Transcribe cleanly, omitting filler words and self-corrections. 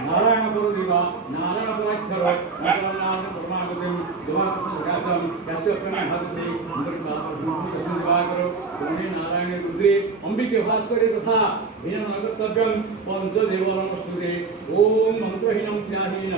नारायण गुरुदेव नारायण गुरुक्षर नारायण परमागतिम दुवासुसुखासम कश्यपने हस्ते दिवाकर पुण्य नारायण रुद्रे अंबिके भास्करे तथा हीन नगतव्यम पंचदेवनमस्तुते ओम मंत्रहीनं ज्ञाहीन